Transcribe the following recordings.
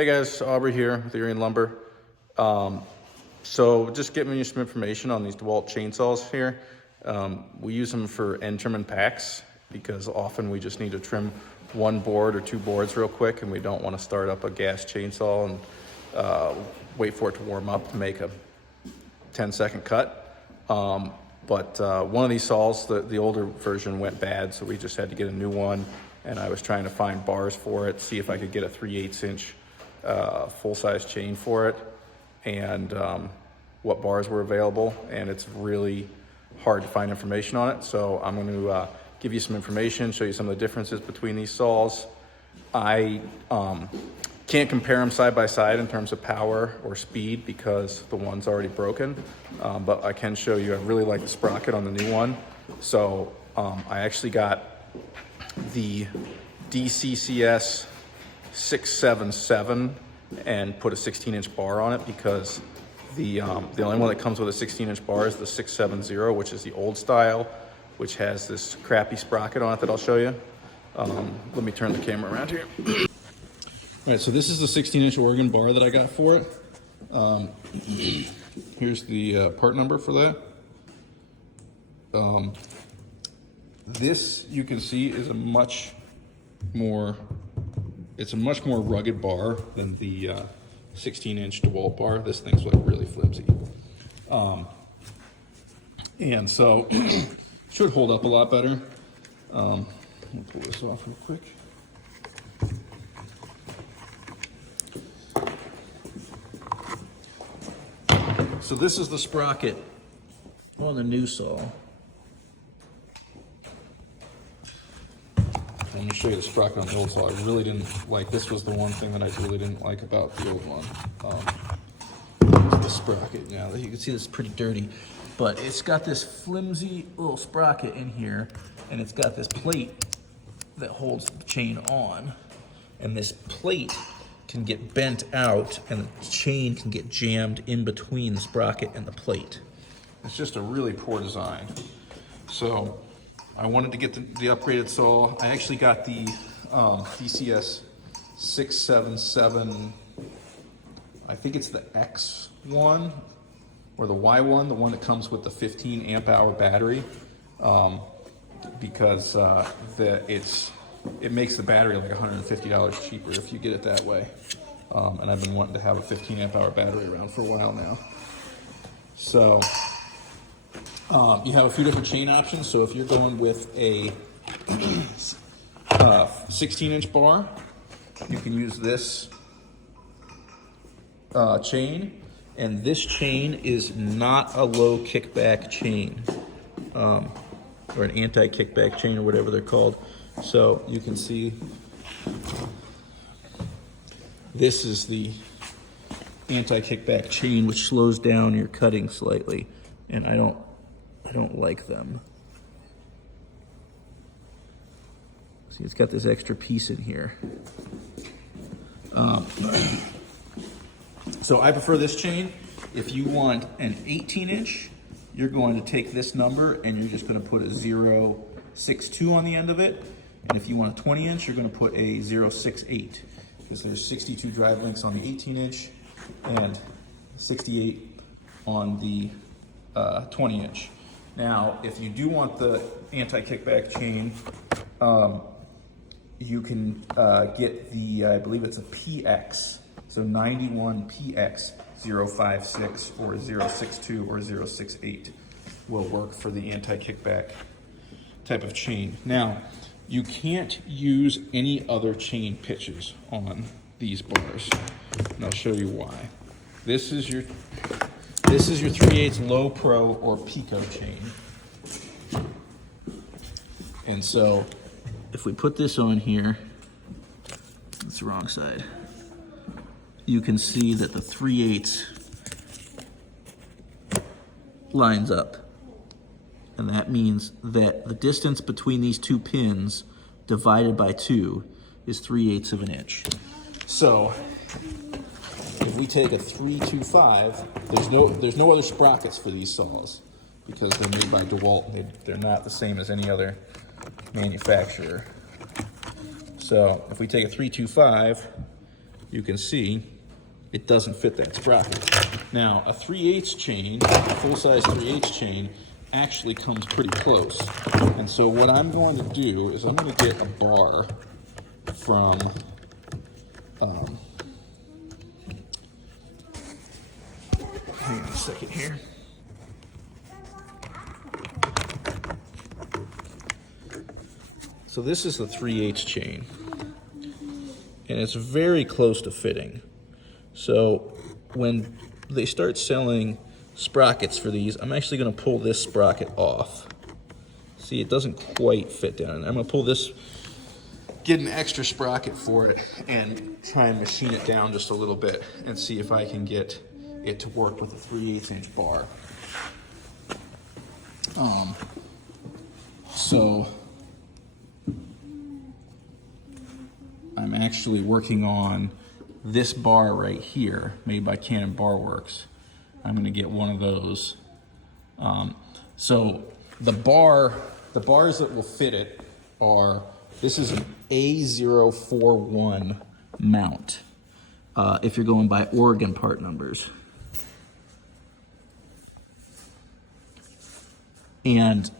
Hey guys, Aubrey here with Erie Lumber. So just giving you some information on these DeWalt chainsaws here. We use them for end trimming packs because often we just need to trim one board or two boards real quick and we don't want to start up a gas chainsaw and wait for it to warm up to make a 10-second cut. But one of these saws, the older version went bad, so we just had to get a new one, and I was trying to find bars for it, see if I could get a 3/8 inch full-size chain for it, and what bars were available, and it's really hard to find information on it. So I'm going to give you some information, show you some of the differences between these saws. I can't compare them side by side in terms of power or speed because the one's already broken, but I can show you. I really like the sprocket on the new one. So I actually got the DCCS677 and put a 16-inch bar on it because the only one that comes with a 16-inch bar is the 670, which is the old style, which has this crappy sprocket on it that I'll show you. Let me turn the camera around here. All right, so this is the 16-inch Oregon bar that I got for it. Here's the part number for that. This, you can see, is a much more rugged bar than the 16-inch DeWalt bar. This thing's like really flimsy. And so should hold up a lot better. Let me pull this off real quick. So this is the sprocket on the new saw. Let me show you the sprocket on the old saw. I really didn't like, this was the one thing that I really didn't like about the old one. The sprocket. Now you can see this is pretty dirty, but it's got this flimsy little sprocket in here, and it's got this plate that holds the chain on, and this plate can get bent out and the chain can get jammed in between the sprocket and the plate. It's just a really poor design. So I wanted to get the upgraded saw. I actually got the DCCS677, I think it's the X one or the Y one, the one that comes with the 15 amp hour battery, because it makes the battery like $150 cheaper if you get it that way. And I've been wanting to have a 15 amp hour battery around for a while now. So you have a few different chain options. So if you're going with a 16-inch bar, you can use this chain. And this chain is not a low kickback chain, or an anti-kickback chain, or whatever they're called. So you can see this is the anti-kickback chain, which slows down your cutting slightly, and I don't like them. See, it's got this extra piece in here. So I prefer this chain. If you want an 18-inch, you're going to take this number and you're just going to put a 0.62 on the end of it. And if you want a 20-inch, you're going to put a 0.68, because there's 62 drive links on the 18-inch and 68 on the 20-inch. Now, if you do want the anti-kickback chain, you can get the, I believe it's a PX, so 91 PX 056 or 062 or 068 will work for the anti-kickback type of chain. Now, you can't use any other chain pitches on these bars, and I'll show you why. This is your 3/8 low pro or pico chain. And so if we put this on here, that's the wrong side, you can see that the 3/8 lines up. And that means that the distance between these two pins divided by 2 is 3/8 of an inch. So if we take a 325, there's no other sprockets for these saws because they're made by DeWalt. They're not the same as any other manufacturer. So if we take a 325 you can see it doesn't fit that sprocket. Now, a 3/8 chain, a full-size 3/8 chain, actually comes pretty close. And so what I'm going to do is I'm going to get a bar from hang on a second here. So this is the 3/8 chain, and it's very close to fitting. So when they start selling sprockets for these, I'm actually going to pull this sprocket off. See, it doesn't quite fit down. I'm going to pull this, get an extra sprocket for it, and try and machine it down just a little bit and see if I can get it to work with a 3/8 inch bar. So I'm actually working on this bar right here, made by Canon Bar Works. I'm going to get one of those. So the bars that will fit it are, this is an A041 mount, if you're going by Oregon part numbers. And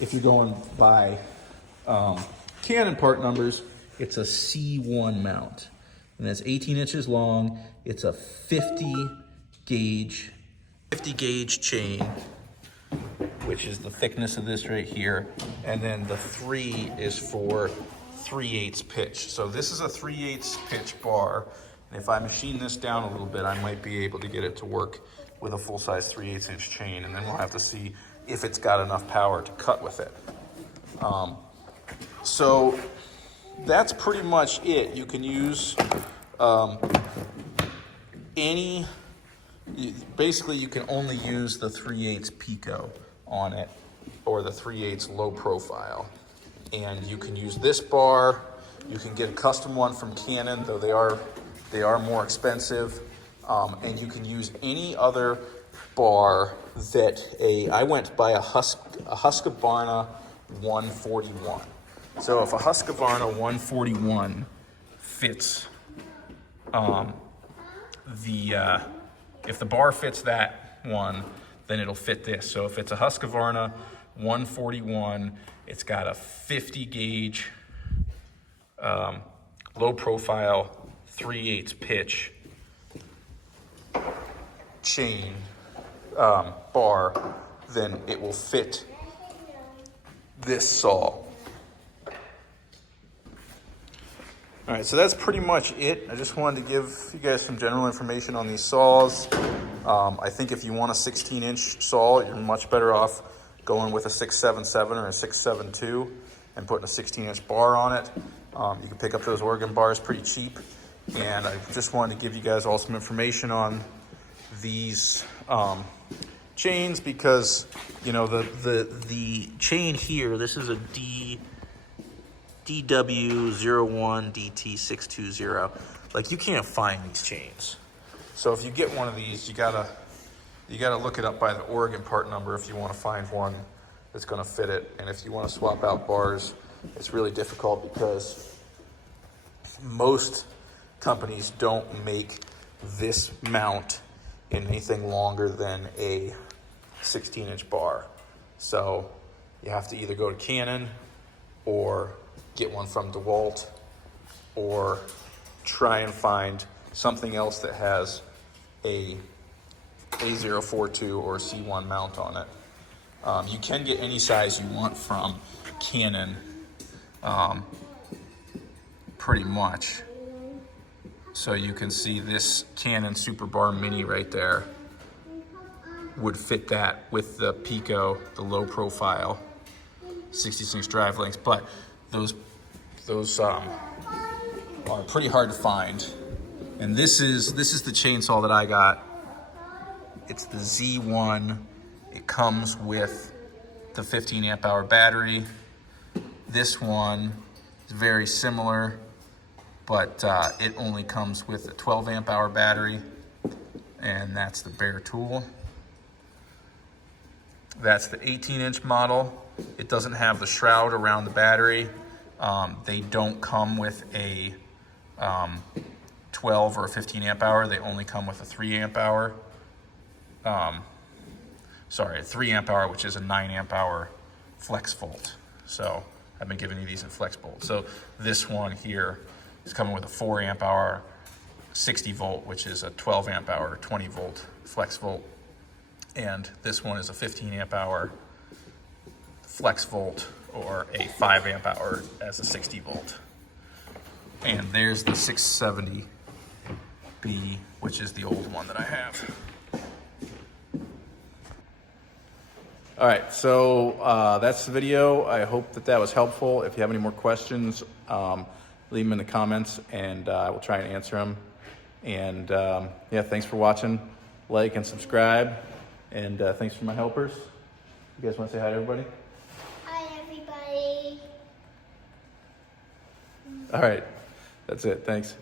if you're going by Canon part numbers, it's a C1 mount. And that's 18 inches long. It's a 50 gauge chain, which is the thickness of this right here. And then the 3 is for 3/8 pitch. So this is a 3/8 pitch bar. And if I machine this down a little bit, I might be able to get it to work with a full-size 3/8 inch chain. And then we'll have to see if it's got enough power to cut with it. So that's pretty much it. You can use basically you can only use the 3/8 Pico on it, or the 3/8 low profile. And you can use this bar. You can get a custom one from Canon, though they are more expensive. And you can use any other bar that I went by a Husqvarna 141. So if a Husqvarna 141 fits if the bar fits that one, then it'll fit this. So if it's a Husqvarna 141, it's got a 50 gauge low profile 3/8 pitch chain bar, then it will fit this saw. All right, so that's pretty much it. I just wanted to give you guys some general information on these saws. I think if you want a 16-inch saw, you're much better off going with a 677 or a 672 and putting a 16-inch bar on it. You can pick up those Oregon bars pretty cheap. And I just wanted to give you guys all some information on these chains, because, you know, the chain here, this is a DW01 DT620. Like, you can't find these chains. So if you get one of these, you gotta look it up by the Oregon part number if you want to find one that's going to fit it. And if you want to swap out bars, it's really difficult because most companies don't make this mount in anything longer than a 16-inch bar. So you have to either go to Canon or get one from DeWalt, or try and find something else that has a A042 or C1 mount on it. You can get any size you want from Canon, pretty much. So you can see this Canon Super Bar Mini right there would fit that with the Pico, the low profile 66 drive links, but those are pretty hard to find. And this is the chainsaw that I got. It's the Z1. It comes with the 15 amp hour battery. This one is very similar, but it only comes with a 12 amp hour battery, and that's the bare tool. That's the 18-inch model. It doesn't have the shroud around the battery. They don't come with a 12 or a 15 amp hour. They only come with a 3 amp hour. Sorry, a 3 amp hour, which is a 9 amp hour flex volt. So I've been giving you these in flex volt. So this one here is coming with a 4 amp hour, 60 volt, which is a 12 amp hour, 20 volt flex volt. And this one is a 15 amp hour flex volt, or a 5 amp hour as a 60 volt. And there's the 670B, which is the old one that I have. All right, so that's the video. I hope that that was helpful. If you have any more questions, leave them in the comments, and I will try and answer them. And yeah, thanks for watching. Like and subscribe, and thanks for my helpers. You guys want to say hi to everybody? Hi, everybody. All right, that's it. Thanks.